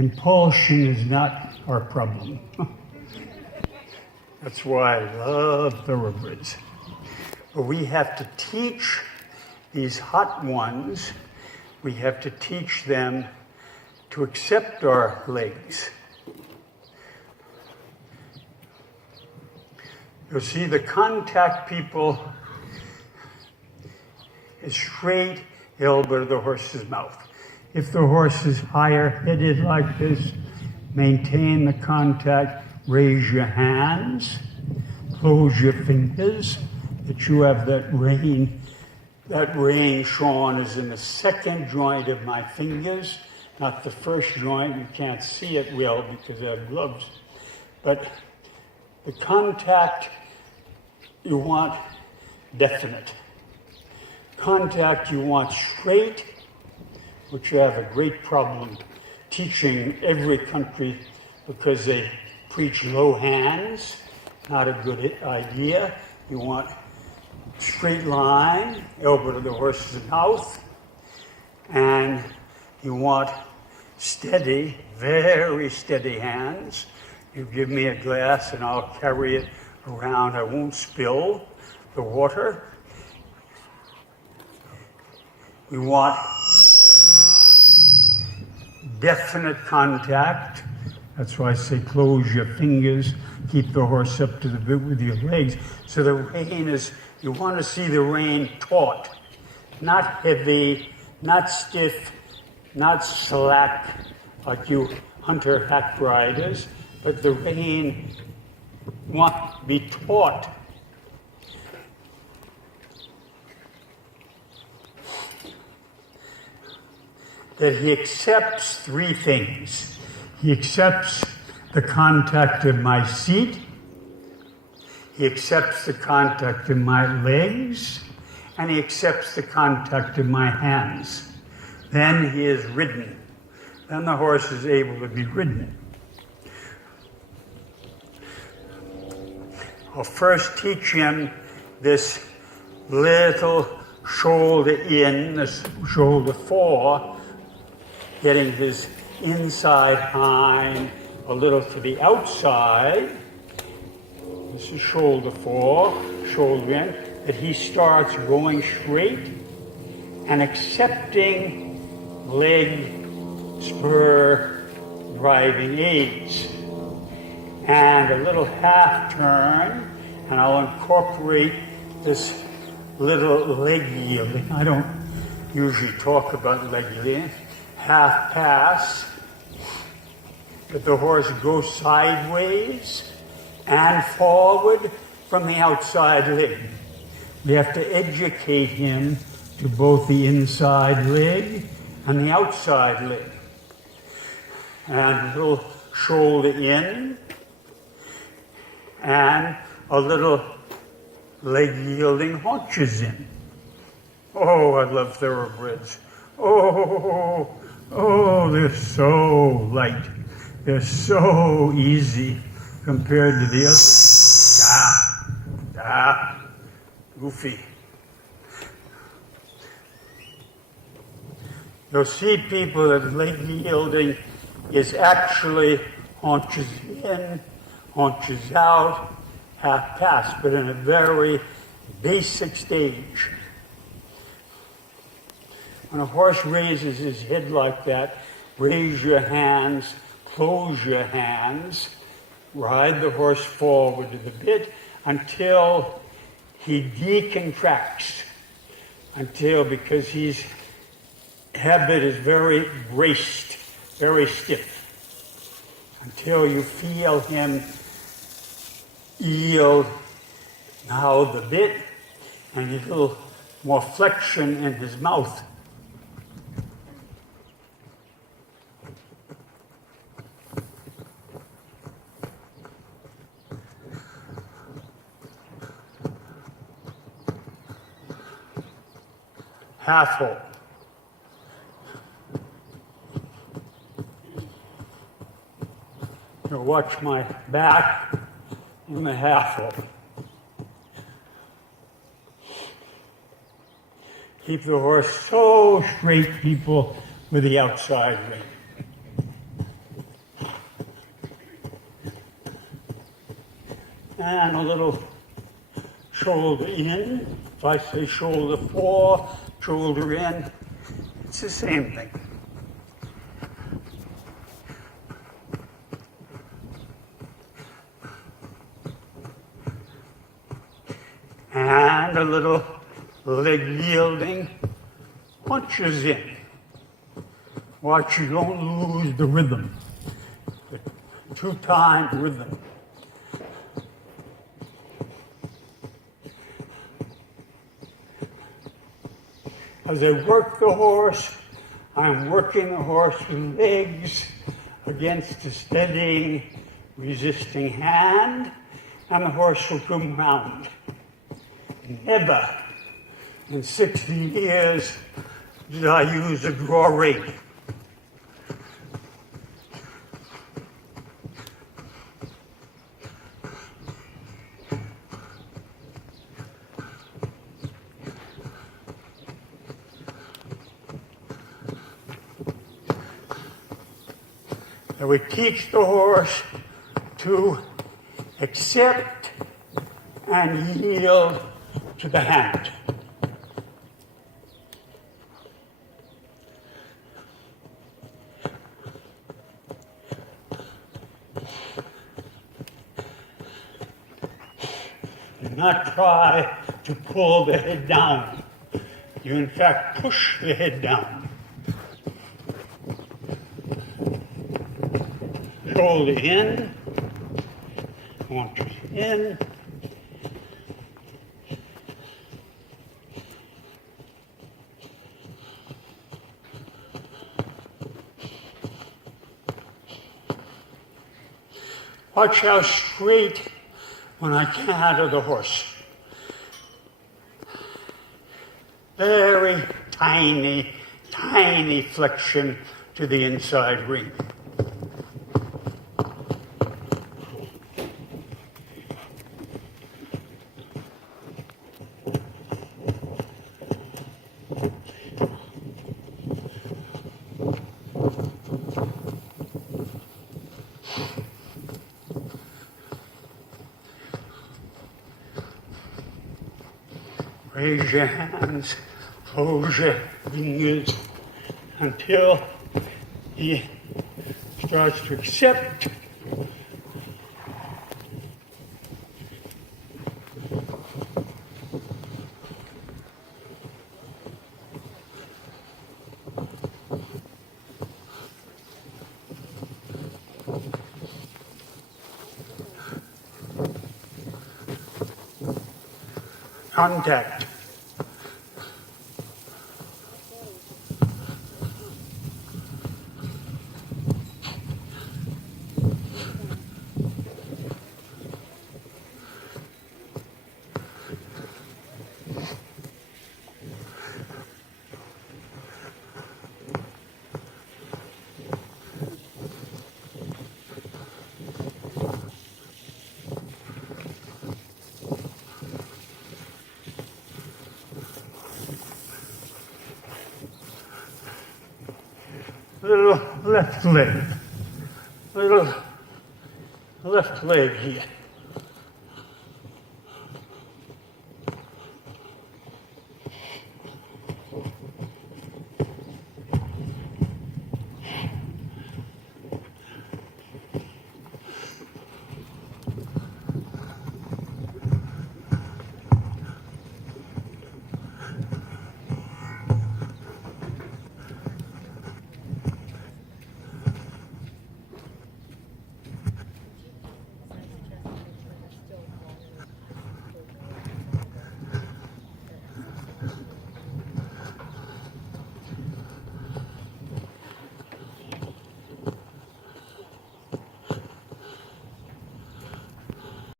Impulsion is not our problem. That's why I love thoroughbreds. But we have to teach these hot ones, we have to teach them to accept our legs. You'll see the contact people is straight elbow to the horse's mouth. If the horse is higher headed like this, maintain the contact, raise your hands, close your fingers, that you have that rein. That rein, Sean, is in the second joint of my fingers, not the first joint. You can't see it well because I have gloves. But the contact you want definite. Contact you want straight, which you have a great problem teaching every country because they preach low hands. Not a good idea. You want straight line, elbow to the horse's mouth, and you want steady, very steady hands. You give me a glass and I'll carry it around. I won't spill the water. We want definite contact. That's why I say close your fingers, keep the horse up to the bit with your legs. So the rein is, you want to see the rein taut, not heavy, not stiff, not slack like you hunter hack riders, but the rein want to be taut. That he accepts three things. He accepts the contact of my seat. He accepts the contact of my legs. And he accepts the contact of my hands. Then he is ridden. Then the horse is able to be ridden. I'll first teach him this little shoulder in, this shoulder fore, getting his inside hind a little to the outside. This is shoulder fore, shoulder in, that he starts going straight and accepting leg, spur, driving aids. And a little half turn, and I'll incorporate this little leg yielding. I don't usually talk about leg yielding. Half pass, that the horse goes sideways and forward from the outside leg. We have to educate him to both the inside leg and the outside leg. And a little shoulder in, and a little leg yielding haunches in. Oh, I love thoroughbreds. Oh, they're so light. They're so easy compared to the others. Goofy. You'll see people that leg yielding is actually haunches in, haunches out, half pass, but in a very basic stage. When a horse raises his head like that, raise your hands, close your hands, ride the horse forward to the bit until he decontracts, because his habit is very braced, very stiff, until you feel him yield now the bit and a little more flexion in his mouth. Half hold. Now watch my back in the half hold. Keep the horse so straight, people, with the outside rein. and a little shoulder in. If I say shoulder 4, shoulder in, it's the same thing. And a little leg yielding, punches in. Watch you don't lose the rhythm, the 2-time rhythm. As I work the horse, I'm working the horse with legs against a steadying, resisting hand, and the horse will come round. Never in 60 years did I use a draw rein. I would teach the horse to accept and yield to the hand. Do not try to pull the head down. You in fact push the head down. Shoulder in, haunches in. Watch how straight when I canter the horse. Very tiny, tiny flexion to the inside ring. Raise your hands, close your fingers until he starts to accept. Contact. Little left leg here.